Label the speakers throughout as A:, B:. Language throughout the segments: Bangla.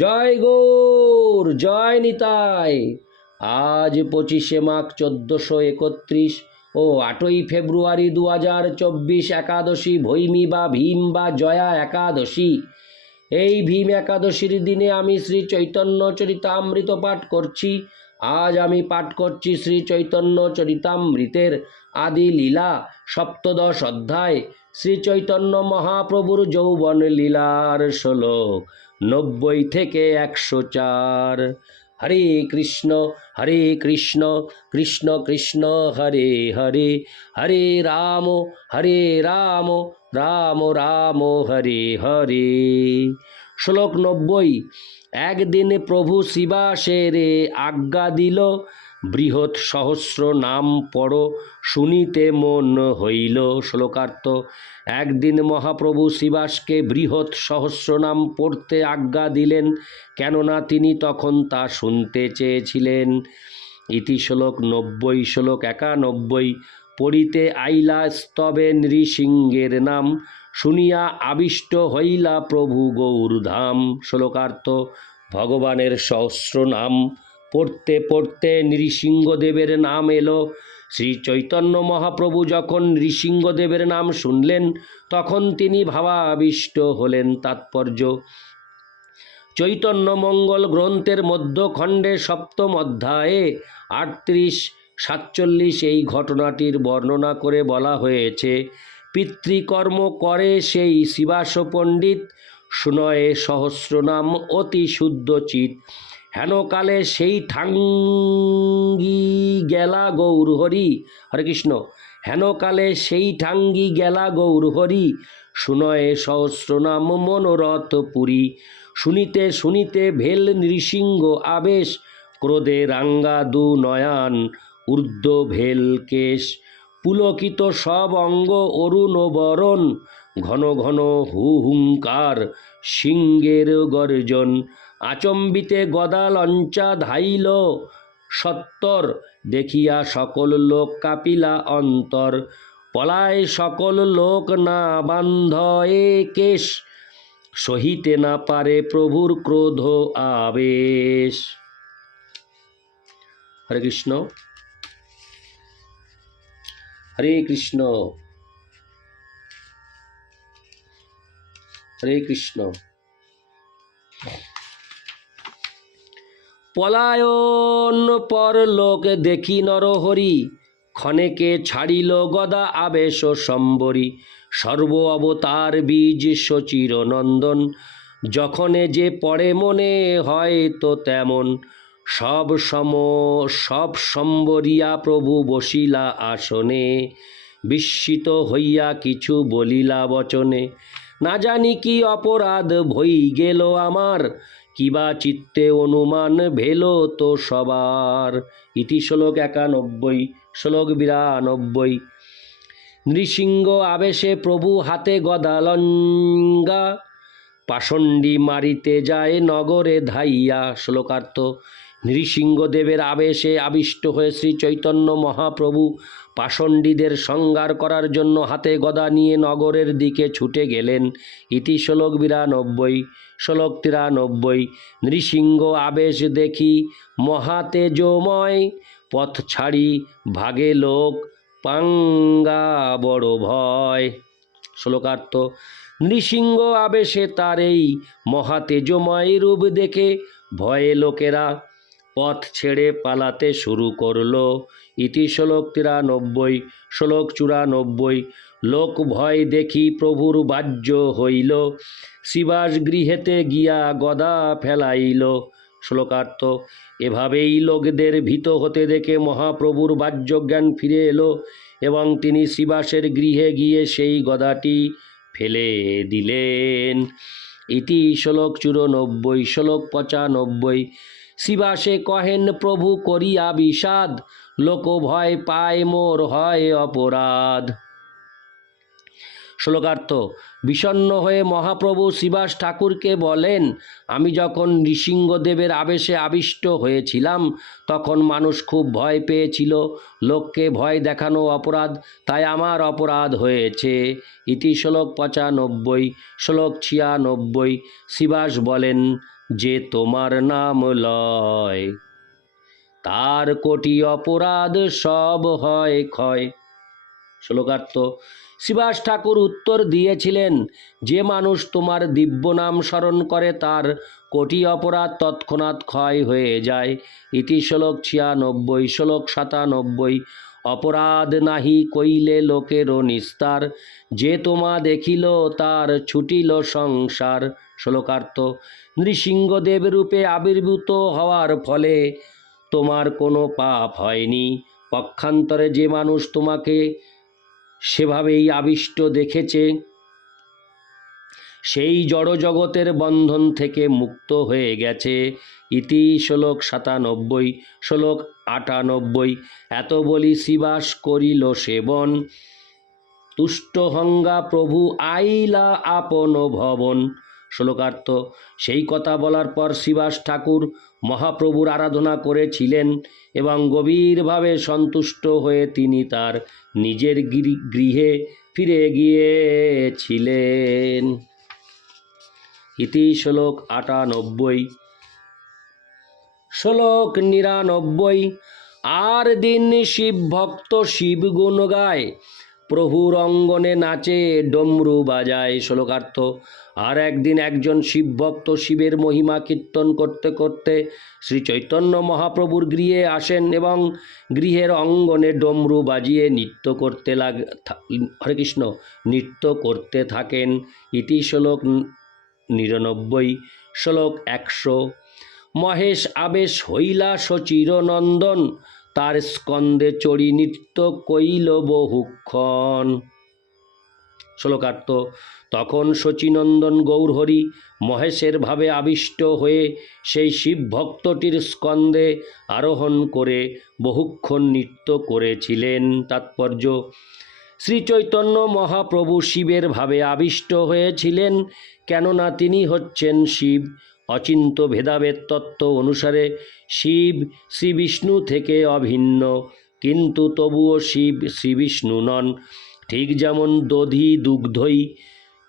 A: জয় গৌর জয় নিতাই আজ পঁচিশে মাঘ চোদ্দশো একত্রিশ ও আটই ফেব্রুয়ারি দু হাজার চব্বিশ একাদশী ভৈমি বা ভীম বা জয়া একাদশী এই ভীম একাদশীর দিনে আমি শ্রী চৈতন্য চরিতামৃত পাঠ করছি আজ আমি পাঠ করছি শ্রী চৈতন্য চরিতামৃতের আদি লীলা সপ্তদশ অধ্যায় শ্রী চৈতন্য মহাপ্রভুর যৌবন লীলার শ্লোক নব্বই থেকে একশো চার হরে কৃষ্ণ হরে কৃষ্ণ কৃষ্ণ কৃষ্ণ হরে হরে হরে রাম হরে রাম রাম রাম হরে হরে শ্লোক নব্বই একদিন প্রভু শিবাসেরে আজ্ঞা দিল বৃহৎ সহস্র নাম পড় শুনিতে মন হইল শ্লোকার্থ একদিন মহাপ্রভু শিবাসকে বৃহৎ সহস্র নাম পড়তে আজ্ঞা দিলেন কেননা তিনি তখন তা শুনতে চেয়েছিলেন ইতি শ্লোক নব্বই শ্লোক একানব্বই পড়িতে আইলা স্তবে নৃসিংহের নাম শুনিয়া আবিষ্ট হইলা প্রভু গৌরধাম শ্লোকার্থ ভগবানের সহস্র নাম পড়তে পড়তে নৃসিংহদেবের নাম এলো শ্রী চৈতন্য মহাপ্রভু যখন নৃসিংহদেবের নাম শুনলেন তখন তিনি ভাবাবিষ্ট হলেন তাৎপর্য চৈতন্য মঙ্গল গ্রন্থের মধ্যখণ্ডে সপ্তম অধ্যায়ে আটত্রিশ সাতচল্লিশ এই ঘটনাটির বর্ণনা করে বলা হয়েছে পিতৃকর্ম করে সেই শিবাস পণ্ডিত সুনয়ে সহস্রনাম অতি শুদ্ধ চিত হেনকালে সেই ঠাঙ্গি গেলা গৌর হরি হরে কৃষ্ণ হেনকালে সেই ঠাঙ্গি গেলা গৌর হরি শুনয়ে সহস্র নাম মনোরথ পুরী শুনিতে শুনিতে ভেল নৃসিংহ আবেশ ক্রোধে রাঙ্গা দু নয়ান উর্ধ ভেল কেশ পুলকিত সব অঙ্গ অরুণ বরণ ঘন ঘন হুহুঙ্কার সিংহের গর্জন আচম্বিতে গদা লঞ্চা ধাইল সত্তর দেখিয়া সকল লোক কাপিলা অন্তর পলায় সকল লোক না বান্ধ এ কেশ সহিতে না পারে প্রভুর ক্রোধ আবেশ হরে কৃষ্ণ হরে কৃষ্ণ হরে কৃষ্ণ পলায়ন পর লোক দেখি নরহরি ক্ষণেকে ছাড়িল গদা আবেশ সম্বরী সর্ব অবতার বীজ সচির নন্দন যখনে যে পড়ে মনে হয় তো তেমন সব সম সব সম্বরিয়া প্রভু বসিলা আসনে বিস্মিত হইয়া কিছু বলিলা বচনে না জানি কি অপরাধ ভই গেল আমার কিবা চিত্তে অনুমান ভেল তো সবার ইতি শ্লোক একানব্বই শ্লোক বিরানব্বই নৃসিংহ আবেশে প্রভু হাতে গদালঙ্গা পাষণ্ডী মারিতে যায় নগরে ধাইয়া শ্লোকার্থ নৃসিংহদেবের আবেশে আবিষ্ট হয়ে শ্রী চৈতন্য মহাপ্রভু পাষণ্ডীদের সংগার করার জন্য হাতে গদা নিয়ে নগরের দিকে ছুটে গেলেন ইতি শ্লোক বিরানব্বই শ্লোক তিরানব্বই নৃসিংহ আবেশ দেখি মহাতেজময় পথ ছাড়ি ভাগে লোক পাঙ্গা বড় ভয় শ্লোকার্থ নৃসিংহ আবেশে তার এই মহাতেজময় রূপ দেখে ভয়ে লোকেরা পথ ছেড়ে পালাতে শুরু করল ইতি শ্লোক তিরানব্বই শ্লোক চুরানব্বই লোক ভয় দেখি প্রভুর বাহ্য হইল শিবাস গৃহেতে গিয়া গদা ফেলাইল শ্লোকার্থ এভাবেই লোকদের ভীত হতে দেখে মহাপ্রভুর বাহ্য জ্ঞান ফিরে এলো এবং তিনি শিবাসের গৃহে গিয়ে সেই গদাটি ফেলে দিলেন ইতি শ্লোক চুরানব্বই শ্লোক পঁচানব্বই শিবাসে কহেন প্রভু করিয়া বিষাদ লোক ভয় পায় মোর হয় অপরাধ শ্লোকার্থ বিষণ্ন হয়ে মহাপ্রভু শিবাস ঠাকুরকে বলেন আমি যখন নৃসিংহদেবের আবেশে আবিষ্ট হয়েছিলাম তখন মানুষ খুব ভয় পেয়েছিল লোককে ভয় দেখানো অপরাধ তাই আমার অপরাধ হয়েছে ইতি শ্লোক পঁচানব্বই শ্লোক ছিয়ানব্বই শিবাস বলেন যে তোমার নাম লয় তার কোটি অপরাধ সব হয় ক্ষয় শ্লোকার্থ শিবাস ঠাকুর উত্তর দিয়েছিলেন যে মানুষ তোমার দিব্য নাম স্মরণ করে তার কোটি অপরাধ তৎক্ষণাৎ ক্ষয় হয়ে যায় ইতি শ্লোক ছিয়ানব্বই শ্লোক সাতানব্বই অপরাধ নাহি কইলে লোকেরও নিস্তার যে তোমা দেখিল তার ছুটিল সংসার শ্লোকার্থ নৃসিংহদেব রূপে আবির্ভূত হওয়ার ফলে তোমার কোনো পাপ হয়নি পক্ষান্তরে যে মানুষ তোমাকে সেভাবেই আবিষ্ট দেখেছে সেই জড়জগতের বন্ধন থেকে মুক্ত হয়ে গেছে ইতি শ্লোক সাতানব্বই শ্লোক আটানব্বই এত বলি শিবাস করিল সেবন তুষ্টহঙ্গা প্রভু আইলা আপন ভবন শ্লোকার্থ সেই কথা বলার পর শিবাস ঠাকুর মহাপ্রভুর আরাধনা করেছিলেন এবং গভীরভাবে সন্তুষ্ট হয়ে তিনি তার নিজের গৃহে ফিরে গিয়েছিলেন ইতি শ্লোক আটানব্বই শ্লোক নিরানব্বই আর দিন শিব ভক্ত শিব গুণ গায় প্রভুর অঙ্গনে নাচে ডমরু বাজায় শ্লোকার্থ আর একদিন একজন শিবভক্ত শিবের মহিমা কীর্তন করতে করতে শ্রী চৈতন্য মহাপ্রভুর গৃহে আসেন এবং গৃহের অঙ্গনে ডমরু বাজিয়ে নৃত্য করতে লাগ হরে কৃষ্ণ নৃত্য করতে থাকেন ইতি শ্লোক নিরানব্বই শ্লোক একশো মহেশ আবেশ হইলা সচিরনন্দন তার স্কন্দে চড়ি নৃত্য কইল বহুক্ষণ শ্লোকার্থ তখন শচীনন্দন গৌরহরি মহেশের ভাবে আবিষ্ট হয়ে সেই শিব ভক্তটির স্কন্দে আরোহণ করে বহুক্ষণ নৃত্য করেছিলেন তাৎপর্য শ্রী চৈতন্য মহাপ্রভু শিবের ভাবে আবিষ্ট হয়েছিলেন কেননা তিনি হচ্ছেন শিব অচিন্ত ভেদাভেদ তত্ত্ব অনুসারে শিব শ্রীবিষ্ণু থেকে অভিন্ন কিন্তু তবুও শিব শ্রীবিষ্ণু নন ঠিক যেমন দধি দুগ্ধই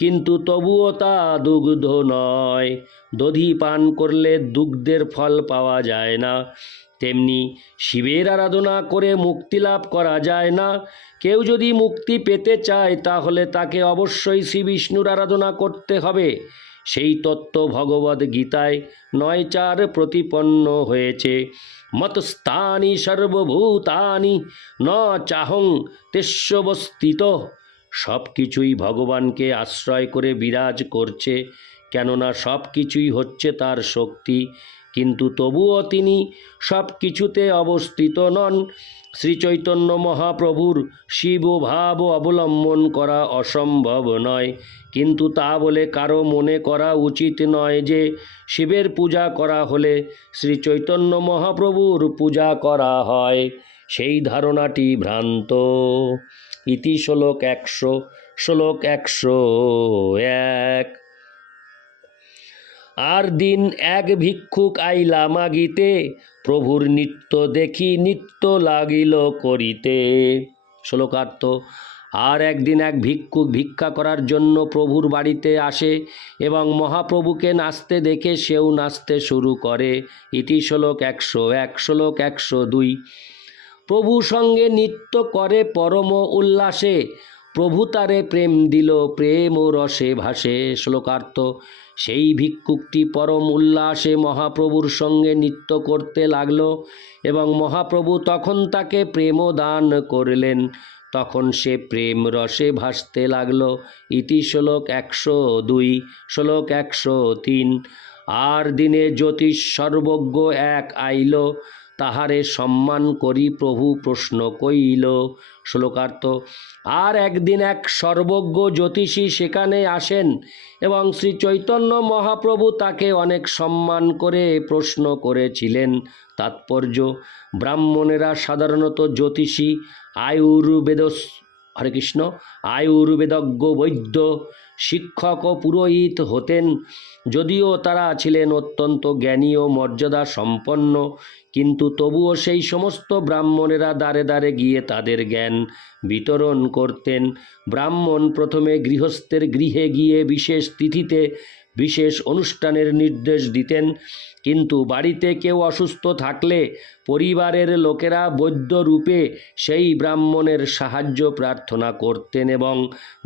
A: কিন্তু তবুও তা দুগ্ধ নয় দধি পান করলে দুগ্ধের ফল পাওয়া যায় না তেমনি শিবের আরাধনা করে মুক্তি লাভ করা যায় না কেউ যদি মুক্তি পেতে চায় তাহলে তাকে অবশ্যই শ্রী বিষ্ণুর আরাধনা করতে হবে সেই তত্ত্ব ভগবদ গীতায় নয় চার প্রতিপন্ন হয়েছে মতস্থানি সর্বভূতানি ন চাহং তেস্যবস্থিত সব কিছুই ভগবানকে আশ্রয় করে বিরাজ করছে কেননা সব কিছুই হচ্ছে তার শক্তি কিন্তু তবুও তিনি সব কিছুতে অবস্থিত নন শ্রীচৈতন্য মহাপ্রভুর শিব ভাব অবলম্বন করা অসম্ভব নয় কিন্তু তা বলে কারো মনে করা উচিত নয় যে শিবের পূজা করা হলে শ্রীচৈতন্য মহাপ্রভুর পূজা করা হয় সেই ধারণাটি ভ্রান্ত ইতি শ্লোক একশো শ্লোক একশো এক আর দিন এক ভিক্ষুক আইলা মাগিতে প্রভুর নিত্য দেখি নিত্য লাগিল করিতে শ্লোকার্থ আর একদিন এক ভিক্ষুক ভিক্ষা করার জন্য প্রভুর বাড়িতে আসে এবং মহাপ্রভুকে নাচতে দেখে সেও নাচতে শুরু করে ইতি শ্লোক একশো এক শ্লোক একশো দুই প্রভু সঙ্গে নৃত্য করে পরম উল্লাসে প্রভু তারে প্রেম দিল প্রেম ও রসে ভাসে শ্লোকার্থ সেই ভিক্ষুকটি পরম উল্লাসে মহাপ্রভুর সঙ্গে নৃত্য করতে লাগল এবং মহাপ্রভু তখন তাকে প্রেম দান করলেন তখন সে প্রেম রসে ভাসতে লাগল ইতি শ্লোক একশো দুই শ্লোক একশো তিন আর দিনে জ্যোতিষ সর্বজ্ঞ এক আইল তাহারে সম্মান করি প্রভু প্রশ্ন কইল শ্লোকার্থ আর একদিন এক সর্বজ্ঞ জ্যোতিষী সেখানে আসেন এবং শ্রী চৈতন্য মহাপ্রভু তাকে অনেক সম্মান করে প্রশ্ন করেছিলেন তাৎপর্য ব্রাহ্মণেরা সাধারণত জ্যোতিষী আয়ুর্বেদ হরে কৃষ্ণ আয়ুর্বেদজ্ঞ বৈদ্য শিক্ষক ও পুরোহিত হতেন যদিও তারা ছিলেন অত্যন্ত জ্ঞানী ও মর্যাদা সম্পন্ন কিন্তু তবুও সেই সমস্ত ব্রাহ্মণেরা দ্বারে দ্বারে গিয়ে তাদের জ্ঞান বিতরণ করতেন ব্রাহ্মণ প্রথমে গৃহস্থের গৃহে গিয়ে বিশেষ তিথিতে বিশেষ অনুষ্ঠানের নির্দেশ দিতেন কিন্তু বাড়িতে কেউ অসুস্থ থাকলে পরিবারের লোকেরা বৈদ্য রূপে সেই ব্রাহ্মণের সাহায্য প্রার্থনা করতেন এবং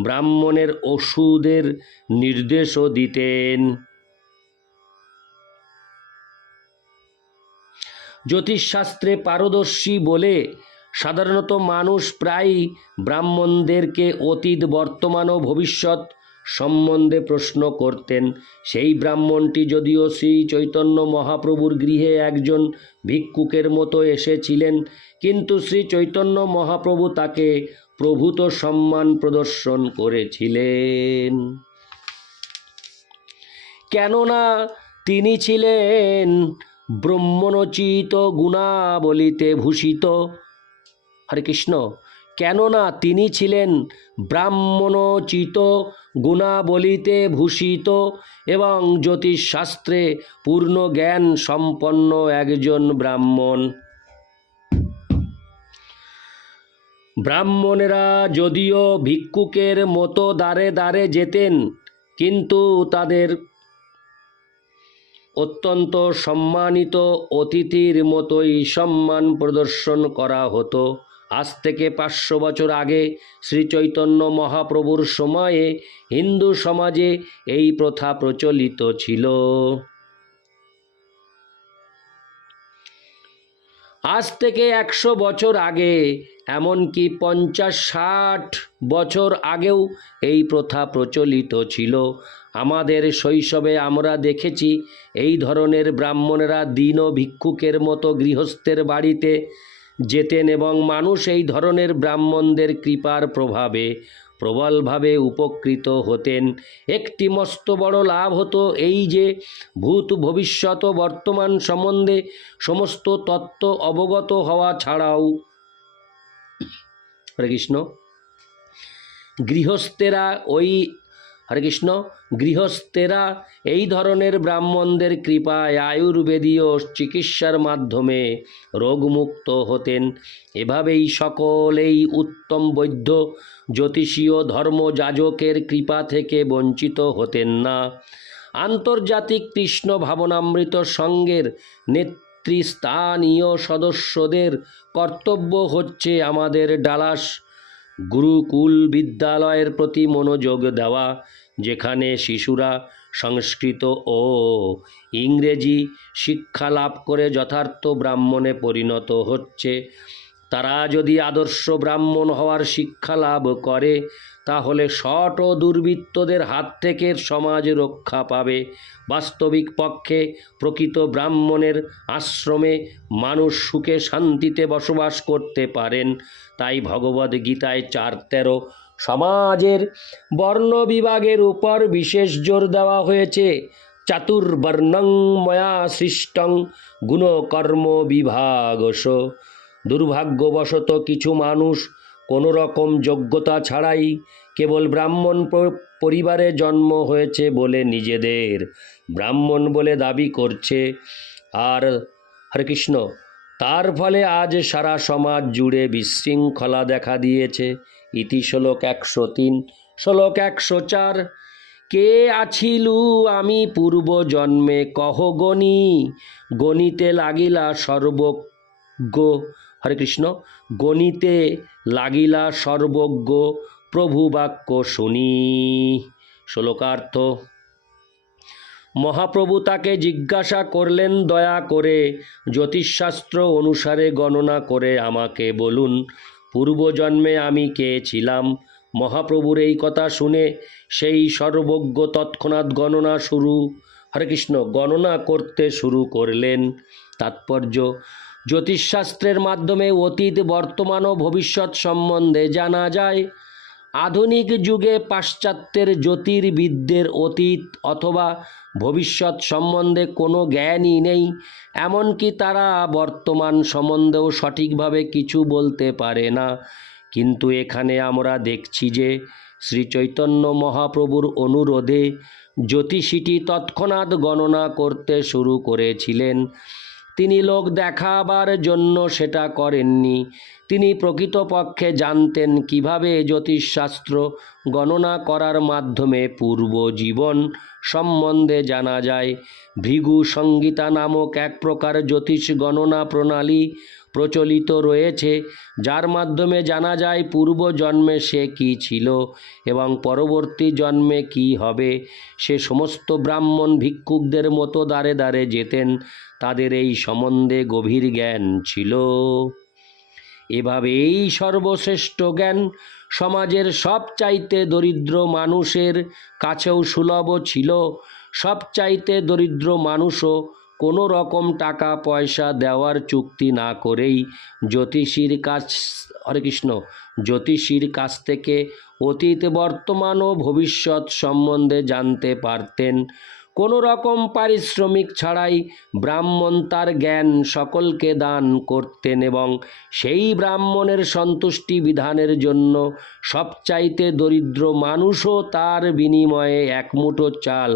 A: ব্রাহ্মণের ওষুধের নির্দেশও দিতেন জ্যোতিষশাস্ত্রে পারদর্শী বলে সাধারণত মানুষ প্রায়ই ব্রাহ্মণদেরকে অতীত বর্তমান ও ভবিষ্যৎ সম্বন্ধে প্রশ্ন করতেন সেই ব্রাহ্মণটি যদিও শ্রী চৈতন্য মহাপ্রভুর গৃহে একজন ভিক্ষুকের মতো এসেছিলেন কিন্তু শ্রী চৈতন্য মহাপ্রভু তাকে প্রভূত সম্মান প্রদর্শন করেছিলেন কেননা তিনি ছিলেন ব্রহ্মনোচিত গুণাবলিতে ভূষিত হরে কৃষ্ণ কেননা তিনি ছিলেন ব্রাহ্মণোচিত গুণাবলিতে ভূষিত এবং জ্যোতিষশাস্ত্রে পূর্ণ জ্ঞান সম্পন্ন একজন ব্রাহ্মণ ব্রাহ্মণেরা যদিও ভিক্ষুকের মতো দ্বারে দ্বারে যেতেন কিন্তু তাদের অত্যন্ত সম্মানিত অতিথির মতোই সম্মান প্রদর্শন করা হতো আজ থেকে পাঁচশো বছর আগে শ্রীচৈতন্য মহাপ্রভুর সময়ে হিন্দু সমাজে এই প্রথা প্রচলিত ছিল আজ থেকে একশো বছর আগে এমনকি পঞ্চাশ ষাট বছর আগেও এই প্রথা প্রচলিত ছিল আমাদের শৈশবে আমরা দেখেছি এই ধরনের ব্রাহ্মণেরা দীন ভিক্ষুকের মতো গৃহস্থের বাড়িতে যেতেন এবং মানুষ এই ধরনের ব্রাহ্মণদের কৃপার প্রভাবে প্রবলভাবে উপকৃত হতেন একটি মস্ত বড় লাভ হতো এই যে ভূত ভবিষ্যৎ বর্তমান সম্বন্ধে সমস্ত তত্ত্ব অবগত হওয়া ছাড়াও হরে কৃষ্ণ গৃহস্থেরা ওই হরে কৃষ্ণ গৃহস্থেরা এই ধরনের ব্রাহ্মণদের কৃপায় আয়ুর্বেদীয় চিকিৎসার মাধ্যমে রোগমুক্ত হতেন এভাবেই সকলেই উত্তম বৈদ্য জ্যোতিষীয় ধর্মযাজকের কৃপা থেকে বঞ্চিত হতেন না আন্তর্জাতিক কৃষ্ণ ভাবনামৃত সঙ্গের নেতৃস্থানীয় সদস্যদের কর্তব্য হচ্ছে আমাদের ডালাস গুরুকুল বিদ্যালয়ের প্রতি মনোযোগ দেওয়া যেখানে শিশুরা সংস্কৃত ও ইংরেজি শিক্ষা লাভ করে যথার্থ ব্রাহ্মণে পরিণত হচ্ছে তারা যদি আদর্শ ব্রাহ্মণ হওয়ার শিক্ষা লাভ করে তাহলে শট ও দুর্বৃত্তদের হাত থেকে সমাজ রক্ষা পাবে বাস্তবিক পক্ষে প্রকৃত ব্রাহ্মণের আশ্রমে মানুষ সুখে শান্তিতে বসবাস করতে পারেন তাই ভগবদ্গীতায় চার তেরো সমাজের বর্ণ বিভাগের উপর বিশেষ জোর দেওয়া হয়েছে চাতুর্বর্ণং ময়া সৃষ্টং গুণকর্ম বিভাগস দুর্ভাগ্যবশত কিছু মানুষ কোনো রকম যোগ্যতা ছাড়াই কেবল ব্রাহ্মণ পরিবারে জন্ম হয়েছে বলে নিজেদের ব্রাহ্মণ বলে দাবি করছে আর হরে কৃষ্ণ তার ফলে আজ সারা সমাজ জুড়ে বিশৃঙ্খলা দেখা দিয়েছে ইতি শ্লোক একশো তিন শ্লোক একশো চার কে আছিলু আমি পূর্ব জন্মে কহ গণি গণিতে লাগিলা সর্বজ্ঞ হরে কৃষ্ণ গণিতে লাগিলা সর্বজ্ঞ প্রভু বাক্য শুনি শ্লোকার্থ মহাপ্রভু তাকে জিজ্ঞাসা করলেন দয়া করে জ্যোতিষশাস্ত্র অনুসারে গণনা করে আমাকে বলুন পূর্বজন্মে আমি কে ছিলাম মহাপ্রভুর এই কথা শুনে সেই সর্বজ্ঞ তৎক্ষণাৎ গণনা শুরু হরে কৃষ্ণ গণনা করতে শুরু করলেন তাৎপর্য জ্যোতিষশাস্ত্রের মাধ্যমে অতীত বর্তমান ও ভবিষ্যৎ সম্বন্ধে জানা যায় আধুনিক যুগে পাশ্চাত্যের জ্যোতির্বিদদের অতীত অথবা ভবিষ্যৎ সম্বন্ধে কোনো জ্ঞানই নেই এমনকি তারা বর্তমান সম্বন্ধেও সঠিকভাবে কিছু বলতে পারে না কিন্তু এখানে আমরা দেখছি যে শ্রীচৈতন্য মহাপ্রভুর অনুরোধে জ্যোতিষীটি তৎক্ষণাৎ গণনা করতে শুরু করেছিলেন তিনি লোক দেখাবার জন্য সেটা করেননি তিনি প্রকৃতপক্ষে জানতেন কিভাবে জ্যোতিষশাস্ত্র গণনা করার মাধ্যমে পূর্ব জীবন সম্বন্ধে জানা যায় ভৃগু সংগীতা নামক এক প্রকার জ্যোতিষ গণনা প্রণালী প্রচলিত রয়েছে যার মাধ্যমে জানা যায় পূর্ব জন্মে সে কি ছিল এবং পরবর্তী জন্মে কি হবে সে সমস্ত ব্রাহ্মণ ভিক্ষুকদের মতো দ্বারে দ্বারে যেতেন তাদের এই সম্বন্ধে গভীর জ্ঞান ছিল এভাবেই সর্বশ্রেষ্ঠ জ্ঞান সমাজের সবচাইতে দরিদ্র মানুষের কাছেও সুলভ ছিল সবচাইতে দরিদ্র মানুষও কোনো রকম টাকা পয়সা দেওয়ার চুক্তি না করেই জ্যোতিষীর কাছ হরে কৃষ্ণ জ্যোতিষীর কাছ থেকে অতীত বর্তমান ও ভবিষ্যৎ সম্বন্ধে জানতে পারতেন কোনো রকম পারিশ্রমিক ছাড়াই ব্রাহ্মণ তার জ্ঞান সকলকে দান করতেন এবং সেই ব্রাহ্মণের সন্তুষ্টি বিধানের জন্য সবচাইতে দরিদ্র মানুষও তার বিনিময়ে এক মুঠো চাল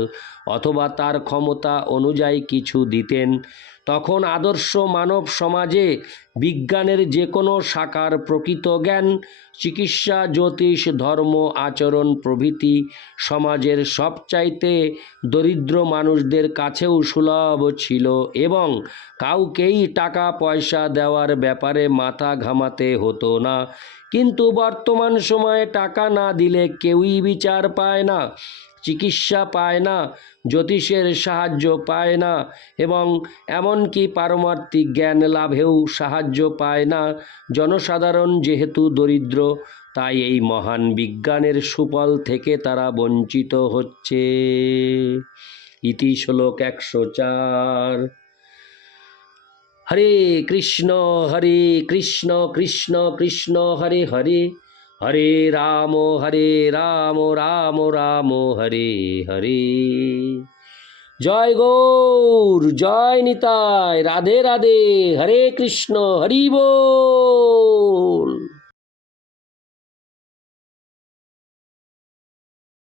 A: অথবা তার ক্ষমতা অনুযায়ী কিছু দিতেন তখন আদর্শ মানব সমাজে বিজ্ঞানের যে কোনো শাখার প্রকৃত জ্ঞান চিকিৎসা জ্যোতিষ ধর্ম আচরণ প্রভৃতি সমাজের সবচাইতে দরিদ্র মানুষদের কাছেও সুলভ ছিল এবং কাউকেই টাকা পয়সা দেওয়ার ব্যাপারে মাথা ঘামাতে হতো না কিন্তু বর্তমান সময়ে টাকা না দিলে কেউই বিচার পায় না চিকিৎসা পায় না জ্যোতিষের সাহায্য পায় না এবং এমনকি পারমার্থিক জ্ঞান লাভেও সাহায্য পায় না জনসাধারণ যেহেতু দরিদ্র তাই এই মহান বিজ্ঞানের সুফল থেকে তারা বঞ্চিত হচ্ছে ইতি শ্লোক একশো চার হরে কৃষ্ণ হরে কৃষ্ণ কৃষ্ণ কৃষ্ণ হরে হরে হরে রাম হরে রাম রাম রাম হরে হরে জয় গৌর জয় নিতাই রাধে রাধে হরে কৃষ্ণ হরি বল